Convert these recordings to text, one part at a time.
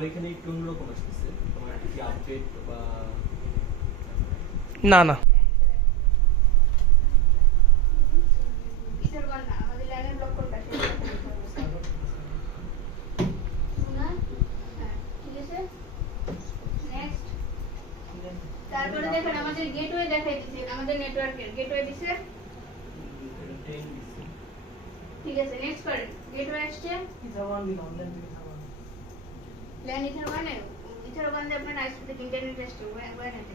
আমার এখানে একটু অন্যরকম আসতেছে, তোমার কি আপডেট বা না না ইথার ওয়ান না, আমাদের লাইনের ব্লক কোনটা সেটা না। হ্যাঁ ঠিক আছে, নেক্সট। তারপরে দেখেন আমাদের গেটওয়ে দেখাই দিছে, আমাদের নেটওয়ার্কের গেটওয়ে দিছে। ঠিক আছে, নেক্সট করেন। গেটওয়ে আসছে ল্যান ইথার ওয়ানে, ইথার ওয়ান দিয়ে আপনার আসবে থেকে ইন্টারনেট আসছে ওয়ানেতে,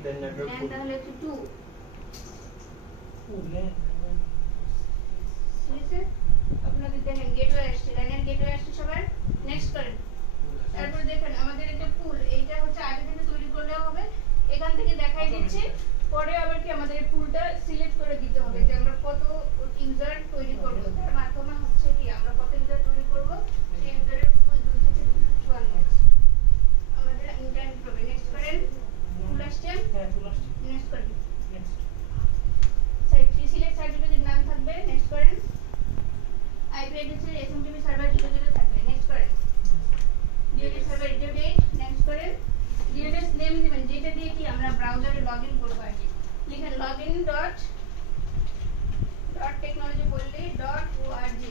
ল্যান তাহলে হচ্ছে 2। ঠিক আছে, আপনাদের দেখেন গেটওয়ে আসছে, ল্যানের গেটওয়ে আসছে সবার। নেক্সট করেন। তারপরে দেখেন আমাদের একটা পুল, এইটা হচ্ছে আগে থেকে তৈরি করলেও হবে, এখান থেকে দেখাই দিচ্ছি। পরে আবার কি আমাদের এই পুলটা সিলেক্ট করে দিতে হবে যে আমরা কত ইউজার তৈরি করব, তার মাধ্যমে হচ্ছে কি আমরা কত ইউজার তৈরি করব, সেই ইউজারের পুল 2 থেকে 254 আমাদের ইন্টারনেট হবে। নেক্সট করেন। পুল আসছে, নেক্সট করেন। সিলেক্ট সার্টিফিকেট নাম থাকবে, নেক্সট করেন। আইপি অ্যাড্রেসে এসএমটিপি সার্ভার 00 থাকবে, নেক্সট করেন। ডিএনএস সার্ভার ডেট, নেক্সট করেন। ডিএনএস নেম দিবেন যেটা দিয়ে কি আমরা ব্রাউজারে লগইন করব আর কি। লিখেন login.technologypoly.org